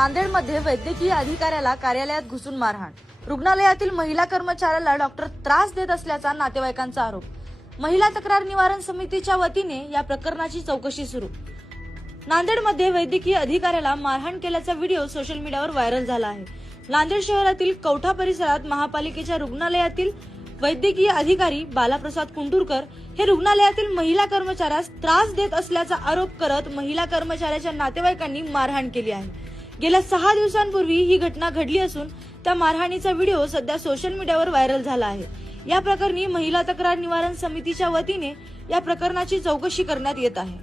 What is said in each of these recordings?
नांदेडमध्ये वैद्यकीय अधिकाऱ्याला कार्यालयात घुसून मारहाण. रुग्णालयातील महिला कर्मचाऱ्याला डॉक्टर त्रास देत असल्याचा नातेवाईकांचा आरोप. महिला तक्रार निवारण समितीच्या वतीने या प्रकरणाची चौकशी सुरू. नांदेडमध्ये वैद्यकीय अधिकाऱ्याला मारहाण केल्याचा व्हिडिओ सोशल मीडियावर व्हायरल झाला आहे. नांदेड शहरातील कवठा परिसरात महापालिकेच्या रुग्णालयातील वैद्यकीय अधिकारी बालाप्रसाद कुंटुरकर हे रुग्णालयातील महिला कर्मचाऱ्यास त्रास देत असल्याचा आरोप करत महिला कर्मचाऱ्याच्या नातेवाईकांनी मारहाण केली आहे. गेल्या 6 दिवसांपूर्वी ही घटना घडली असून त्या मारहाणीचा व्हिडिओ सध्या सोशल मीडियावर व्हायरल झाला आहे. या प्रकरणी महिला तक्रार निवारण समितीच्या वतीने या प्रकरणाची चौकशी करण्यात येत आहे.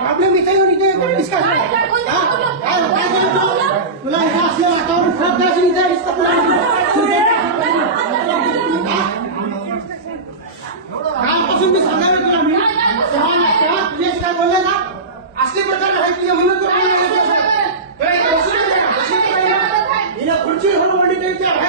प्रॉब्लेम इथे येऊन इथे डिस्कस तुला इथे असलेला अकाउंट खराब करायची इथे कालपासून मी सांगायला तुला मी तेव्हा तुझे काय बोलले ना असले प्रकार आहे तुझ्या म्हणून तो खुर्ची होऊन